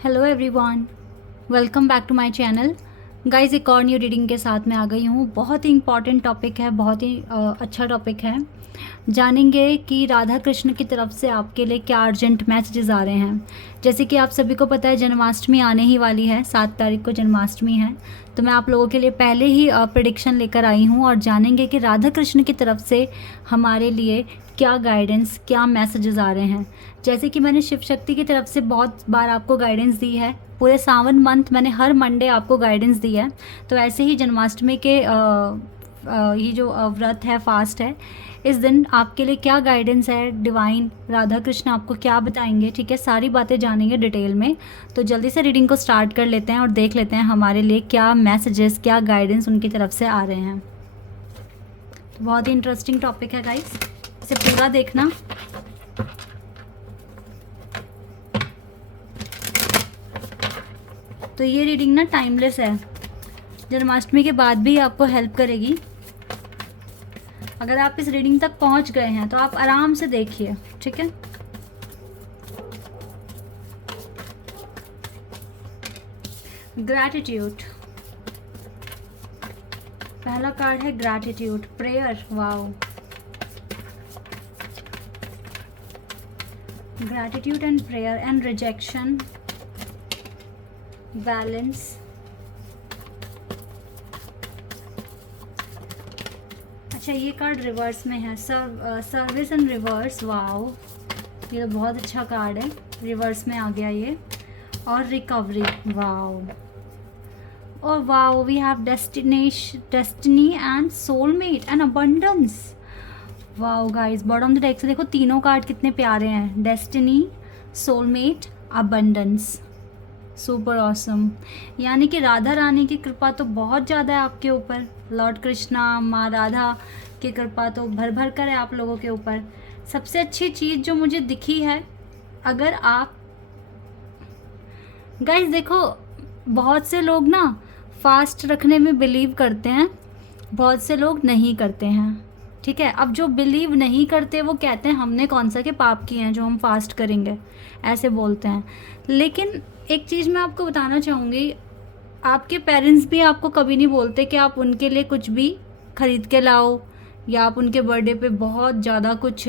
Hello everyone, welcome back to my channel. Guys, एक और new reading के साथ मैं आ गई हूँ। बहुत ही इंपॉर्टेंट टॉपिक है, बहुत ही अच्छा टॉपिक है। जानेंगे कि राधा कृष्ण की तरफ से आपके लिए क्या अर्जेंट मैसेजेस आ रहे हैं। जैसे कि आप सभी को पता है, जन्माष्टमी आने ही वाली है। 7 तारीख को जन्माष्टमी है, तो मैं आप लोगों के लिए पहले ही प्रेडिक्शन लेकर आई हूँ और जानेंगे कि राधा कृष्ण की तरफ से हमारे लिए क्या गाइडेंस, क्या मैसेजेस आ रहे हैं। जैसे कि मैंने शिव शक्ति की तरफ से बहुत बार आपको गाइडेंस दी है, पूरे सावन मंथ मैंने हर मंडे आपको गाइडेंस दी है। तो ऐसे ही जन्माष्टमी के ये जो व्रत है, फास्ट है, इस दिन आपके लिए क्या गाइडेंस है, डिवाइन राधा कृष्ण आपको क्या बताएंगे, ठीक है। सारी बातें जानेंगे डिटेल में। तो जल्दी से रीडिंग को स्टार्ट कर लेते हैं और देख लेते हैं हमारे लिए क्या मैसेजेस, क्या गाइडेंस उनकी तरफ से आ रहे हैं। तो बहुत ही इंटरेस्टिंग टॉपिक है गाइस, इसे पूरा देखना। तो ये रीडिंग ना टाइमलेस है, जन्माष्टमी के बाद भी आपको हेल्प करेगी। अगर आप इस रीडिंग तक पहुंच गए हैं तो आप आराम से देखिए, ठीक है। ग्रैटिट्यूड, पहला कार्ड है gratitude, prayer. Wow, gratitude and prayer and rejection, balance, अच्छा ये कार्ड रिवर्स में है, सर्विस एंड रिवर्स। वाओ, ये तो बहुत अच्छा कार्ड है, रिवर्स में आ गया ये। और रिकवरी, वाओ। और wow, we have destiny and soulmate and abundance. Wow guys, bottom of the deck से देखो तीनों कार्ड कितने प्यारे हैं, destiny, soulmate, abundance. Super awesome. यानी कि राधा रानी की कृपा तो बहुत ज़्यादा है आपके ऊपर। लॉर्ड कृष्णा, माँ राधा की कृपा तो भर भर कर है आप लोगों के ऊपर। सबसे अच्छी चीज़ जो मुझे दिखी है, अगर आप गाइस देखो, बहुत से लोग ना फास्ट रखने में बिलीव करते हैं, बहुत से लोग नहीं करते हैं, ठीक है। अब जो बिलीव नहीं करते वो कहते हैं हमने कौन सा के पाप किए हैं जो हम फास्ट करेंगे, ऐसे बोलते हैं। लेकिन एक चीज़ मैं आपको बताना चाहूँगी, आपके पेरेंट्स भी आपको कभी नहीं बोलते कि आप उनके लिए कुछ भी ख़रीद के लाओ या आप उनके बर्थडे पे बहुत ज़्यादा कुछ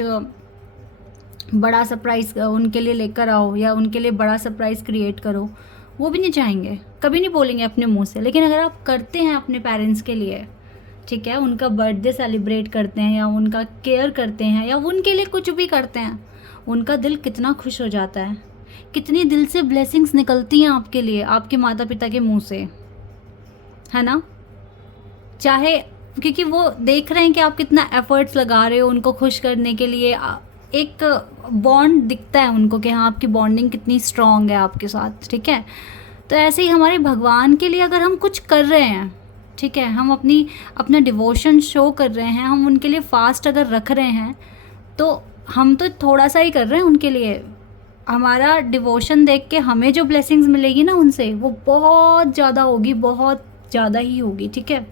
बड़ा सरप्राइज़ उनके लिए लेकर आओ या उनके लिए बड़ा सरप्राइज़ क्रिएट करो। वो भी नहीं चाहेंगे, कभी नहीं बोलेंगे अपने मुंह से। लेकिन अगर आप करते हैं अपने पेरेंट्स के लिए, ठीक है, उनका बर्थडे सेलिब्रेट करते हैं या उनका केयर करते हैं या उनके लिए कुछ भी करते हैं, उनका दिल कितना खुश हो जाता है, कितनी दिल से ब्लेसिंग्स निकलती हैं आपके लिए, आपके माता पिता के मुंह से, है ना। चाहे क्योंकि वो देख रहे हैं कि आप कितना एफर्ट्स लगा रहे हो उनको खुश करने के लिए। एक बॉन्ड दिखता है उनको कि हाँ, आपकी बॉन्डिंग कितनी स्ट्रॉन्ग है आपके साथ, ठीक है। तो ऐसे ही हमारे भगवान के लिए अगर हम कुछ कर रहे हैं, ठीक है, हम अपना डिवोशन शो कर रहे हैं, हम उनके लिए फास्ट अगर रख रहे हैं, तो हम तो थोड़ा सा ही कर रहे हैं उनके लिए। हमारा डिवोशन देख के हमें जो ब्लेसिंग्स मिलेगी ना उनसे, वो बहुत ज़्यादा होगी, बहुत ज़्यादा ही होगी, ठीक है।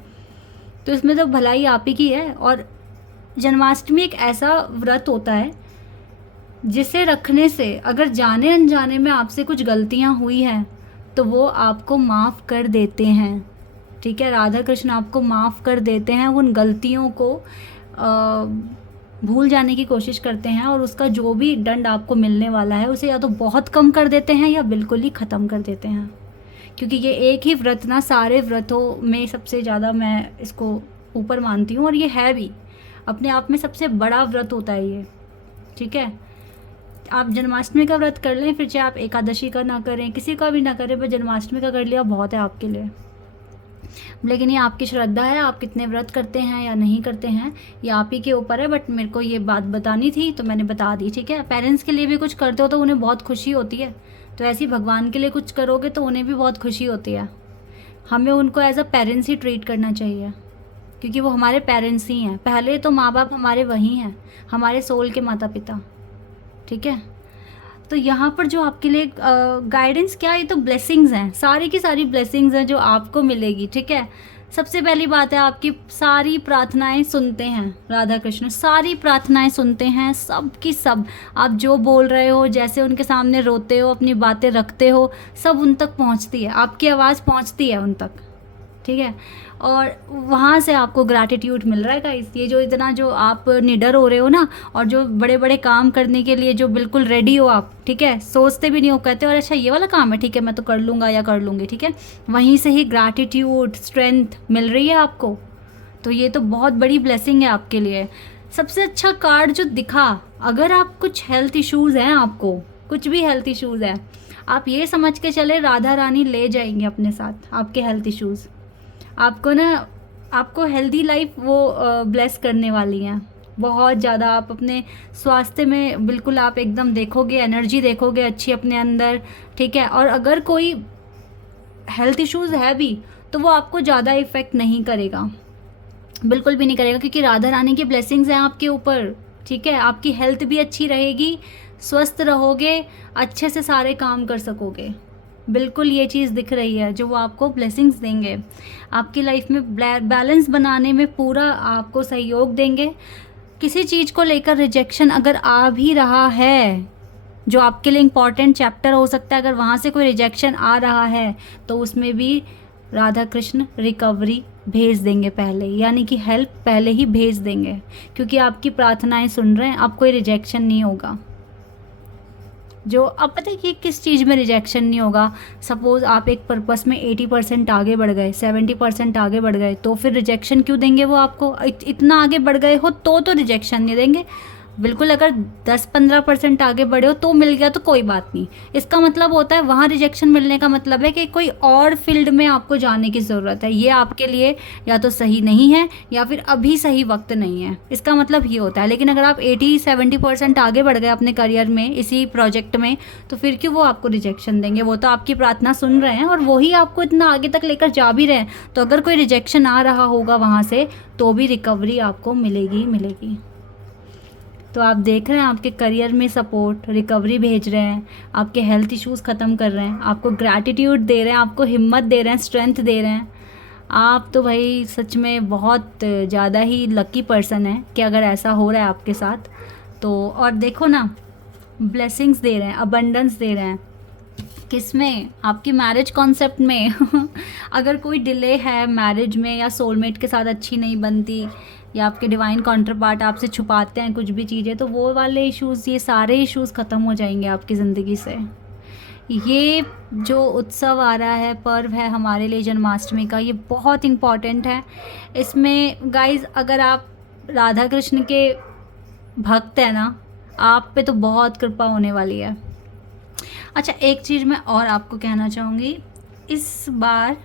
तो इसमें तो भलाई आप ही की है। और जन्माष्टमी एक ऐसा व्रत होता है जिसे रखने से अगर जाने अनजाने में आपसे कुछ गलतियां हुई हैं तो वो आपको माफ़ कर देते हैं, ठीक है। राधा कृष्ण आपको माफ़ कर देते हैं, उन गलतियों को भूल जाने की कोशिश करते हैं और उसका जो भी दंड आपको मिलने वाला है उसे या तो बहुत कम कर देते हैं या बिल्कुल ही ख़त्म कर देते हैं। क्योंकि ये एक ही व्रत ना सारे व्रतों में सबसे ज़्यादा मैं इसको ऊपर मानती हूँ, और ये है भी अपने आप में सबसे बड़ा व्रत होता है ये, ठीक है। आप जन्माष्टमी का व्रत कर लें, फिर चाहे आप एकादशी का ना करें, किसी का भी ना करें, पर जन्माष्टमी का कर लिया बहुत है आपके लिए। लेकिन ये आपकी श्रद्धा है, आप कितने व्रत करते हैं या नहीं करते हैं ये आप ही के ऊपर है। बट मेरे को ये बात बतानी थी तो मैंने बता दी, ठीक है। पेरेंट्स के लिए भी कुछ करते हो तो उन्हें बहुत खुशी होती है, तो ऐसे ही भगवान के लिए कुछ करोगे तो उन्हें भी बहुत खुशी होती है। हमें उनको एज अ पेरेंट्स ही ट्रीट करना चाहिए, क्योंकि वो हमारे पेरेंट्स ही हैं। पहले तो माँ बाप हमारे वही हैं, हमारे सोल के माता पिता, ठीक है। तो यहाँ पर जो आपके लिए गाइडेंस क्या, ये तो ब्लेसिंग्स हैं, सारी की सारी ब्लेसिंग्स हैं जो आपको मिलेगी, ठीक है। सबसे पहली बात है, आपकी सारी प्रार्थनाएं सुनते हैं राधा कृष्ण, सारी प्रार्थनाएं सुनते हैं, सब की सब। आप जो बोल रहे हो, जैसे उनके सामने रोते हो, अपनी बातें रखते हो, सब उन तक पहुंचती है, आपकी आवाज़ पहुंचती है उन तक, ठीक है। और वहाँ से आपको ग्रैटिट्यूड मिल रहा है गाइस। ये जो इतना जो आप निडर हो रहे हो ना, और जो बड़े बड़े काम करने के लिए जो बिल्कुल रेडी हो आप, ठीक है, सोचते भी नहीं हो, कहते हो और अच्छा ये वाला काम है, ठीक है मैं तो कर लूँगा या कर लूँगी, ठीक है, वहीं से ही ग्रैटिट्यूड स्ट्रेंथ मिल रही है आपको। तो ये तो बहुत बड़ी ब्लेसिंग है आपके लिए। सबसे अच्छा कार्ड जो दिखा, अगर आप कुछ हेल्थ इश्यूज़ हैं, आपको कुछ भी हेल्थ इश्यूज़ है, आप ये समझ के चले राधा रानी ले जाएंगे अपने साथ आपके हेल्थ इश्यूज़। आपको ना, आपको हेल्दी लाइफ वो ब्लेस करने वाली हैं बहुत ज़्यादा। आप अपने स्वास्थ्य में बिल्कुल आप एकदम देखोगे, एनर्जी देखोगे अच्छी अपने अंदर, ठीक है। और अगर कोई हेल्थ इश्यूज़ है भी तो वो आपको ज़्यादा इफ़ेक्ट नहीं करेगा, बिल्कुल भी नहीं करेगा, क्योंकि राधा रानी की ब्लेसिंग्स हैं आपके ऊपर, ठीक है। आपकी हेल्थ भी अच्छी रहेगी, स्वस्थ रहोगे, अच्छे से सारे काम कर सकोगे, बिल्कुल ये चीज़ दिख रही है जो वो आपको ब्लेसिंग्स देंगे। आपकी लाइफ में बैलेंस बनाने में पूरा आपको सहयोग देंगे। किसी चीज़ को लेकर रिजेक्शन अगर आ भी रहा है, जो आपके लिए इम्पॉर्टेंट चैप्टर हो सकता है, अगर वहाँ से कोई रिजेक्शन आ रहा है तो उसमें भी राधा कृष्ण रिकवरी भेज देंगे पहले, यानी कि हेल्प पहले ही भेज देंगे, क्योंकि आपकी प्रार्थनाएं सुन रहे हैं। अब कोई रिजेक्शन नहीं होगा। जो अब पता है कि किस चीज़ में रिजेक्शन नहीं होगा, सपोज़ आप एक पर्पस में 80% आगे बढ़ गए, 70% आगे बढ़ गए, तो फिर रिजेक्शन क्यों देंगे वो आपको? इतना आगे बढ़ गए हो तो रिजेक्शन नहीं देंगे। बिल्कुल अगर 10-15% आगे बढ़े हो तो मिल गया तो कोई बात नहीं। इसका मतलब होता है वहाँ रिजेक्शन मिलने का मतलब है कि कोई और फील्ड में आपको जाने की ज़रूरत है, ये आपके लिए या तो सही नहीं है या फिर अभी सही वक्त नहीं है, इसका मतलब ये होता है। लेकिन अगर आप 80-70% आगे बढ़ गए अपने करियर में, इसी प्रोजेक्ट में, तो फिर क्यों वो आपको रिजेक्शन देंगे? वो तो आपकी प्रार्थना सुन रहे हैं और वही आपको इतना आगे तक लेकर जा भी रहे हैं। तो अगर कोई रिजेक्शन आ रहा होगा वहाँ से तो भी रिकवरी आपको मिलेगी मिलेगी। तो आप देख रहे हैं आपके करियर में सपोर्ट, रिकवरी भेज रहे हैं, आपके हेल्थ इश्यूज़ ख़त्म कर रहे हैं, आपको ग्रैटिट्यूड दे रहे हैं, आपको हिम्मत दे रहे हैं, स्ट्रेंथ दे रहे हैं। आप तो भाई सच में बहुत ज़्यादा ही लकी पर्सन है कि अगर ऐसा हो रहा है आपके साथ तो। और देखो ना, ब्लेसिंग्स दे रहे हैं, अबंडेंस दे रहे हैं, किसमें? आपकी मैरिज कॉन्सेप्ट में अगर कोई डिले है मैरिज में, या सोलमेट के साथ अच्छी नहीं बनती, या आपके डिवाइन काउंटर पार्ट आपसे छुपाते हैं कुछ भी चीज़ें, तो वो वाले इश्यूज़, ये सारे इश्यूज़ ख़त्म हो जाएंगे आपकी ज़िंदगी से। ये जो उत्सव आ रहा है, पर्व है हमारे लिए जन्माष्टमी का, ये बहुत इम्पॉर्टेंट है। इसमें गाइज़ अगर आप राधा कृष्ण के भक्त हैं ना, आप पे तो बहुत कृपा होने वाली है। अच्छा, एक चीज़ मैं और आपको कहना चाहूँगी, इस बार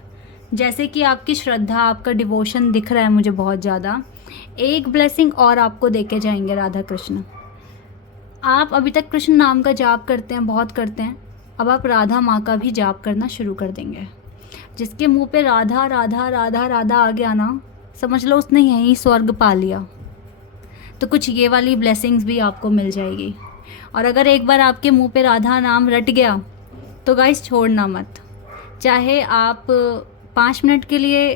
जैसे कि आपकी श्रद्धा, आपका डिवोशन दिख रहा है मुझे बहुत ज़्यादा, एक ब्लेसिंग और आपको देके जाएंगे राधा कृष्ण। आप अभी तक कृष्ण नाम का जाप करते हैं, बहुत करते हैं, अब आप राधा माँ का भी जाप करना शुरू कर देंगे। जिसके मुंह पे राधा राधा राधा राधा आ गया ना, समझ लो उसने यहीं स्वर्ग पा लिया। तो कुछ ये वाली ब्लेसिंग्स भी आपको मिल जाएगी। और अगर एक बार आपके मुंह पे राधा नाम रट गया तो गाइस छोड़ना मत। चाहे आप 5 मिनट के लिए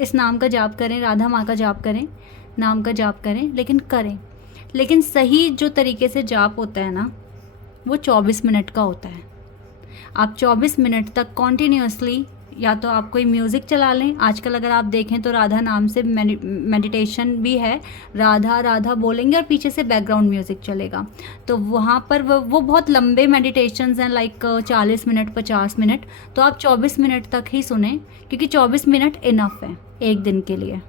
इस नाम का जाप करें, राधा माँ का जाप करें, नाम का जाप करें, लेकिन करें। लेकिन सही जो तरीके से जाप होता है ना, वो 24 मिनट का होता है। आप 24 मिनट तक कॉन्टीन्यूसली, या तो आप कोई म्यूज़िक चला लें, आजकल अगर आप देखें तो राधा नाम से मेडिटेशन भी है, राधा राधा बोलेंगे और पीछे से बैकग्राउंड म्यूज़िक चलेगा। तो वहाँ पर वो बहुत लंबे मेडिटेशंस हैं, लाइक 40 मिनट 50 मिनट, तो आप 24 मिनट तक ही सुने, क्योंकि 24 मिनट इनफ है एक दिन के लिए,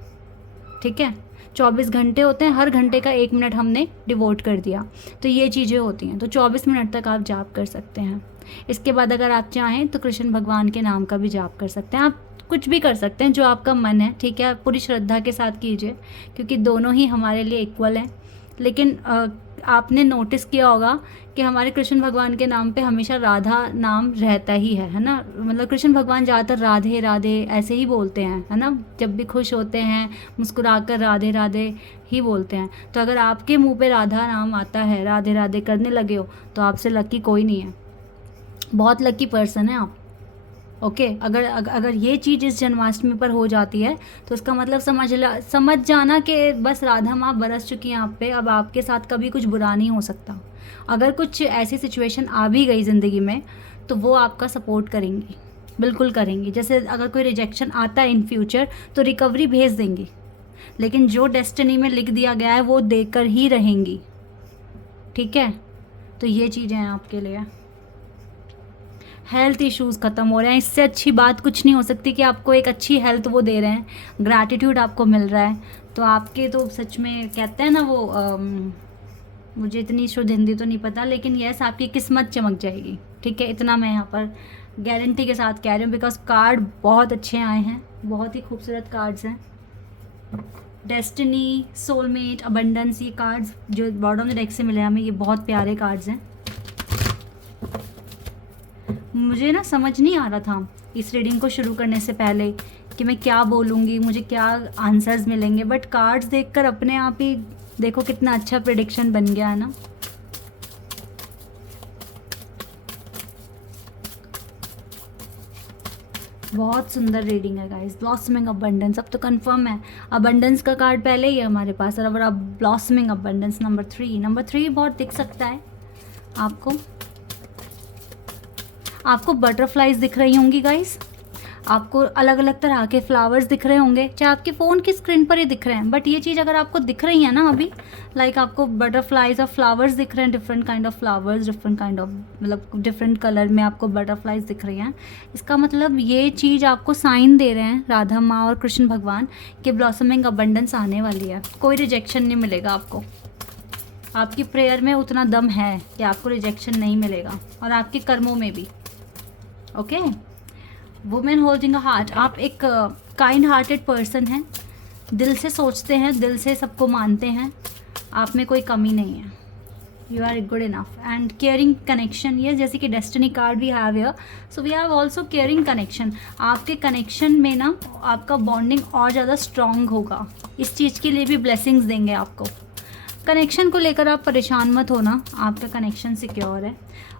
ठीक है। 24 घंटे होते हैं, हर घंटे का 1 मिनट हमने डिवोट कर दिया, तो ये चीज़ें होती हैं। तो 24 मिनट तक आप जाप कर सकते हैं। इसके बाद अगर आप चाहें तो कृष्ण भगवान के नाम का भी जाप कर सकते हैं। आप कुछ भी कर सकते हैं जो आपका मन है, ठीक है। पूरी श्रद्धा के साथ कीजिए, क्योंकि दोनों ही हमारे लिए इक्वल हैं। लेकिन आपने नोटिस किया होगा कि हमारे कृष्ण भगवान के नाम पे हमेशा राधा नाम रहता ही है ना। मतलब कृष्ण भगवान ज़्यादातर राधे राधे ऐसे ही बोलते हैं, है ना। जब भी खुश होते हैं मुस्कुराकर राधे राधे ही बोलते हैं। तो अगर आपके मुंह पे राधा नाम आता है, राधे राधे करने लगे हो, तो आपसे लकी कोई नहीं है, बहुत लकी पर्सन है आप। ओके, अगर ये चीज़ इस जन्माष्टमी पर हो जाती है तो इसका मतलब समझ जाना कि बस राधा माँ बरस चुकी हैं आप पे, अब आपके साथ कभी कुछ बुरा नहीं हो सकता। अगर कुछ ऐसी सिचुएशन आ भी गई ज़िंदगी में तो वो आपका सपोर्ट करेंगी, बिल्कुल करेंगी। जैसे अगर कोई रिजेक्शन आता है इन फ्यूचर तो रिकवरी भेज देंगी, लेकिन जो डेस्टिनी में लिख दिया गया है वो देकर ही रहेंगी, ठीक है। तो ये चीज़ें हैं आपके लिए। हेल्थ इश्यूज़ ख़त्म हो रहे हैं, इससे अच्छी बात कुछ नहीं हो सकती कि आपको एक अच्छी हेल्थ वो दे रहे हैं, ग्रैटिट्यूड आपको मिल रहा है। तो आपके तो सच में कहते हैं ना वो मुझे इतनी शुद्ध हिंदी तो नहीं पता, लेकिन यस आपकी किस्मत चमक जाएगी, ठीक है। इतना मैं यहाँ पर गारंटी के साथ कह रही हूँ, बिकॉज कार्ड बहुत अच्छे आए हैं, बहुत ही खूबसूरत कार्ड्स हैं। डेस्टिनी, सोलमेट, अबंडेंस, ये कार्ड्स जो बॉटम ऑफ द डेक से मिले हमें, ये बहुत प्यारे कार्ड्स हैं। मुझे ना समझ नहीं आ रहा था इस रीडिंग को शुरू करने से पहले कि मैं क्या बोलूँगी, मुझे क्या आंसर्स मिलेंगे, बट कार्ड्स देखकर अपने आप ही देखो कितना अच्छा प्रेडिक्शन बन गया है ना। बहुत सुंदर रीडिंग है गाइस। ब्लॉसमिंग अबंडेंस, अब तो कंफर्म है, अबंडेंस का कार्ड पहले ही है हमारे पास, और अब ब्लॉसमिंग अबंडेंस नंबर 3 बहुत दिख सकता है आपको बटरफ्लाइज दिख रही होंगी गाइस, आपको अलग अलग तरह के फ्लावर्स दिख रहे होंगे, चाहे आपके फ़ोन की स्क्रीन पर ही दिख रहे हैं, बट ये चीज़ अगर आपको दिख रही है ना अभी, लाइक आपको बटरफ्लाइज और फ्लावर्स दिख रहे हैं, different kind of flowers, different kind of मतलब डिफरेंट कलर में आपको बटरफ्लाइज दिख रही हैं, इसका मतलब ये चीज़ आपको साइन दे रहे हैं राधा माँ और कृष्ण भगवान कि ब्लॉसमिंग अबंडेंस आने वाली है। कोई रिजेक्शन नहीं मिलेगा आपको, आपकी प्रेयर में उतना दम है कि आपको रिजेक्शन नहीं मिलेगा, और आपके कर्मों में भी। Okay, women holding a heart, आप एक काइंड हार्टेड पर्सन हैं, दिल से सोचते हैं, दिल से सबको मानते हैं, आप में कोई कमी नहीं है, you are good enough. And caring connection, ये जैसे कि destiny card we have here, so we have also caring connection. आपके कनेक्शन में ना आपका बॉन्डिंग और ज़्यादा स्ट्रॉन्ग होगा, इस चीज़ के लिए भी ब्लेसिंग्स देंगे आपको। कनेक्शन को लेकर आप परेशान मत होना, आपका कनेक्शन सिक्योर है,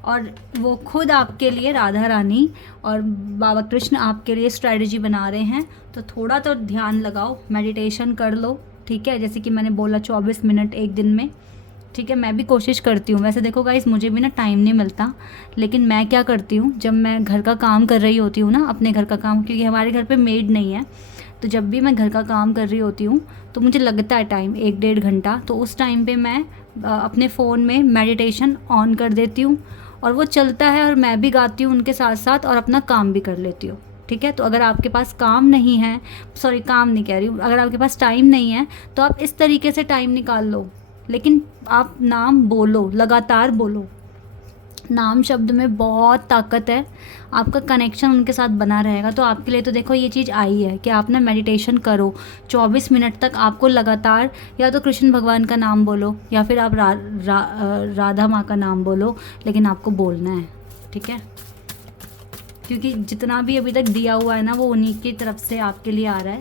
और वो खुद आपके लिए राधा रानी और बाबा कृष्ण आपके लिए स्ट्रेटजी बना रहे हैं। तो थोड़ा तो ध्यान लगाओ, मेडिटेशन कर लो, ठीक है, जैसे कि मैंने बोला 24 मिनट एक दिन में, ठीक है। मैं भी कोशिश करती हूँ, वैसे देखो गाइस मुझे भी ना टाइम नहीं मिलता, लेकिन मैं क्या करती हूँ, जब मैं घर का काम कर रही होती हूँ ना, अपने घर का काम, क्योंकि हमारे घर पे मेड नहीं है, तो जब भी मैं घर का काम कर रही होती हूँ तो मुझे लगता है टाइम 1-1.5 घंटा, तो उस टाइम पे मैं अपने फ़ोन में मेडिटेशन ऑन कर देती हूँ और वो चलता है, और मैं भी गाती हूँ उनके साथ साथ और अपना काम भी कर लेती हूँ, ठीक है। तो अगर आपके पास काम नहीं है, सॉरी काम नहीं कह रही हूँ, अगर आपके पास टाइम नहीं है तो आप इस तरीके से टाइम निकाल लो, लेकिन आप नाम बोलो, लगातार बोलो। नाम शब्द में बहुत ताकत है, आपका कनेक्शन उनके साथ बना रहेगा। तो आपके लिए तो देखो ये चीज़ आई है कि आप ना मेडिटेशन करो 24 मिनट तक, आपको लगातार या तो कृष्ण भगवान का नाम बोलो या फिर आप राधा माँ का नाम बोलो, लेकिन आपको बोलना है, ठीक है, क्योंकि जितना भी अभी तक दिया हुआ है ना वो उन्हीं की तरफ से आपके लिए आ रहा है।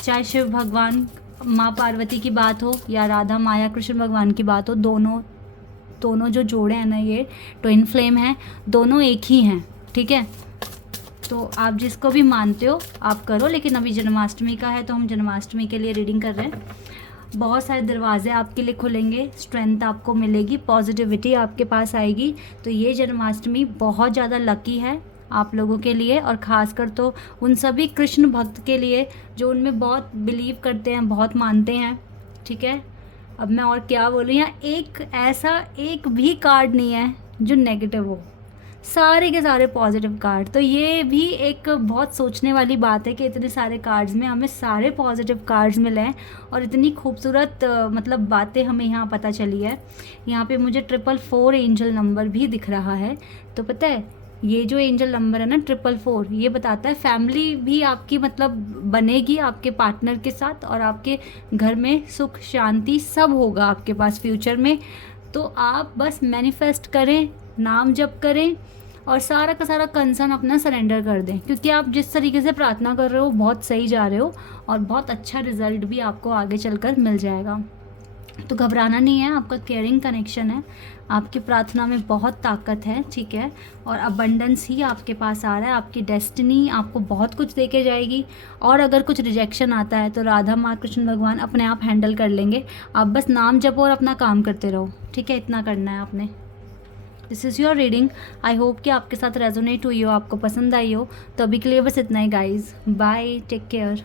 चाहे शिव भगवान, माँ पार्वती की बात हो या राधा माँ या कृष्ण भगवान की बात हो, दोनों जो जोड़े हैं ना, ये ट्विन फ्लेम हैं, दोनों एक ही हैं, ठीक है। तो आप जिसको भी मानते हो आप करो, लेकिन अभी जन्माष्टमी का है तो हम जन्माष्टमी के लिए रीडिंग कर रहे हैं। बहुत सारे दरवाजे आपके लिए खुलेंगे, स्ट्रेंथ आपको मिलेगी, पॉजिटिविटी आपके पास आएगी। तो ये जन्माष्टमी बहुत ज़्यादा लकी है आप लोगों के लिए, और ख़ासकर तो उन सभी कृष्ण भक्त के लिए जो उनमें बहुत बिलीव करते हैं, बहुत मानते हैं, ठीक है। अब मैं और क्या बोलूँ, यहाँ एक भी कार्ड नहीं है जो नेगेटिव हो, सारे के सारे पॉजिटिव कार्ड। तो ये भी एक बहुत सोचने वाली बात है कि इतने सारे कार्ड्स में हमें सारे पॉजिटिव कार्ड्स मिले हैं, और इतनी खूबसूरत मतलब बातें हमें यहाँ पता चली है। यहाँ पे मुझे 444 एंजल नंबर भी दिख रहा है। तो पता है ये जो एंजल नंबर है ना 444, ये बताता है फैमिली भी आपकी मतलब बनेगी आपके पार्टनर के साथ, और आपके घर में सुख शांति सब होगा आपके पास फ्यूचर में। तो आप बस मैनिफेस्ट करें, नाम जप करें, और सारा का सारा कंसर्न अपना सरेंडर कर दें, क्योंकि आप जिस तरीके से प्रार्थना कर रहे हो बहुत सही जा रहे हो, और बहुत अच्छा रिजल्ट भी आपको आगे चलकर मिल जाएगा। तो घबराना नहीं है, आपका केयरिंग कनेक्शन है, आपकी प्रार्थना में बहुत ताकत है, ठीक है। और अबंडेंस ही आपके पास आ रहा है, आपकी डेस्टिनी आपको बहुत कुछ दे के जाएगी। और अगर कुछ रिजेक्शन आता है तो राधा माँ कृष्ण भगवान अपने आप हैंडल कर लेंगे। आप बस नाम जपो और अपना काम करते रहो, ठीक है, इतना करना है आपने। This is your reading. I hope कि आपके साथ रेजोनेट हुई हो, आपको पसंद आई हो। तो अभी के लिए बस इतना ही गाइज, बाय, टेक केयर।